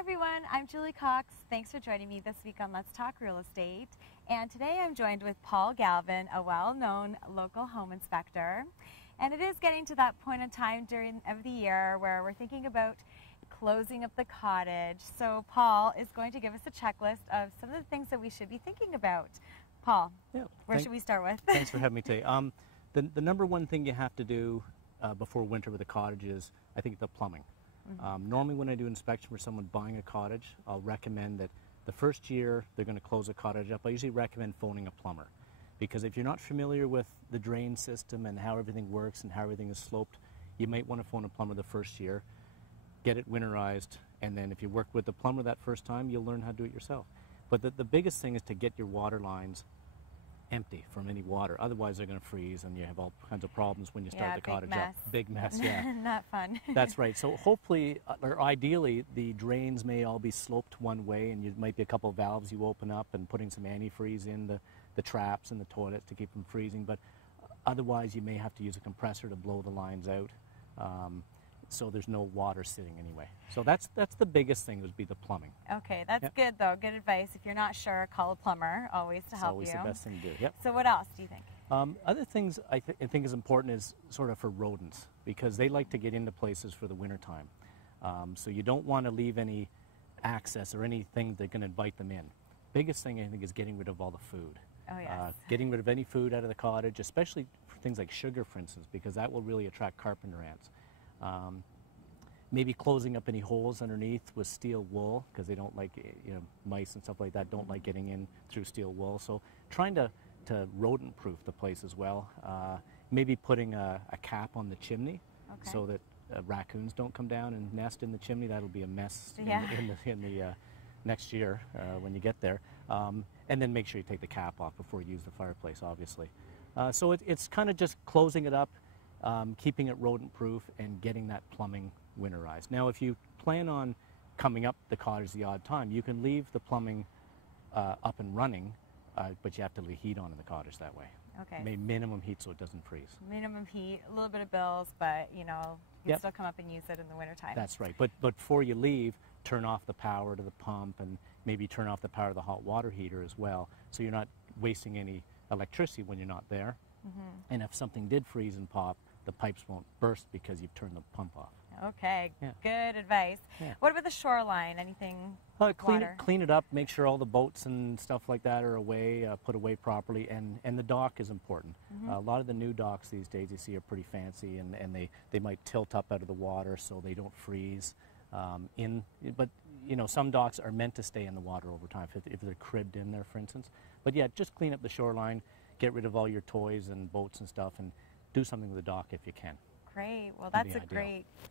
everyone, I'm Julie Cox. Thanks for joining me this week on Let's Talk Real Estate. And today I'm joined with Paul Galvin, a well-known local home inspector. And it is getting to that point in time during of the year where we're thinking about closing up the cottage. So Paul is going to give us a checklist of some of the things that we should be thinking about. Paul, where should we start with? Thanks for having me today. The number one thing you have to do before winter with a cottage is, I think, the plumbing. Normally when I do inspection for someone buying a cottage, I'll recommend that the first year they're going to close a cottage up, I usually recommend phoning a plumber. Because if you're not familiar with the drain system and how everything works and how everything is sloped, you might want to phone a plumber the first year, get it winterized, and then if you work with the plumber that first time, you'll learn how to do it yourself. But the biggest thing is to get your water lines empty from any water. Otherwise, they're going to freeze, and you have all kinds of problems when you start the cottage up. Big mess, yeah. Not fun. That's right. So hopefully, or ideally, the drains may all be sloped one way, and you might be a couple of valves you open up and putting some antifreeze in the traps and the toilets to keep them freezing. But otherwise, you may have to use a compressor to blow the lines out, so there's no water sitting anyway. So that's the biggest thing, would be the plumbing. Okay, that's good though. Good advice. If you're not sure, call a plumber always to help you. It's always the best thing to do. Yep. So what else do you think? Other things I think is important is sort of for rodents, because they like to get into places for the wintertime. So you don't want to leave any access or anything that can invite them in. Biggest thing I think is getting rid of all the food. Oh yes. Getting rid of any food out of the cottage, especially for things like sugar, for instance, because that will really attract carpenter ants. Maybe closing up any holes underneath with steel wool, because they don't like, mice and stuff like that don't like getting in through steel wool. So trying to rodent-proof the place as well. Maybe putting a cap on the chimney, so that raccoons don't come down and nest in the chimney. That'll be a mess in the next year when you get there. And then make sure you take the cap off before you use the fireplace, obviously. So it's kind of just closing it up, keeping it rodent-proof, and getting that plumbing winterized. Now, if you plan on coming up the cottage the odd time, you can leave the plumbing up and running, but you have to leave heat on in the cottage that way. Okay. Minimum heat so it doesn't freeze. Minimum heat, a little bit of bills, but you can still come up and use it in the wintertime. That's right. But before you leave, turn off the power to the pump and maybe turn off the power to the hot water heater as well, so you're not wasting any electricity when you're not there. And if something did freeze and pop, the pipes won't burst because you've turned the pump off. Okay, good advice. What about the shoreline? Anything? Clean it up, make sure all the boats and stuff like that are away, put away properly, and the dock is important. A lot of the new docks these days you see are pretty fancy, and they might tilt up out of the water so they don't freeze. But some docks are meant to stay in the water over time if they're cribbed in there, for instance. But yeah, just clean up the shoreline, get rid of all your toys and boats and stuff, and do something with the dock if you can. Great. Well, that's a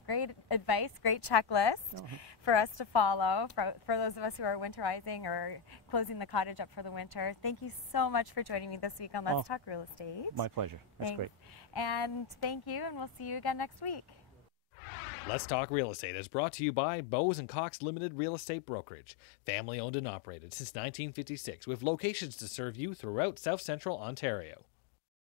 great advice, great checklist for us to follow for those of us who are winterizing or closing the cottage up for the winter. Thank you so much for joining me this week on Let's Talk Real Estate. My pleasure. That's great. And thank you, and we'll see you again next week. Let's Talk Real Estate is brought to you by Bowes & Cox Limited Real Estate Brokerage, family owned and operated since 1956, with locations to serve you throughout South Central Ontario.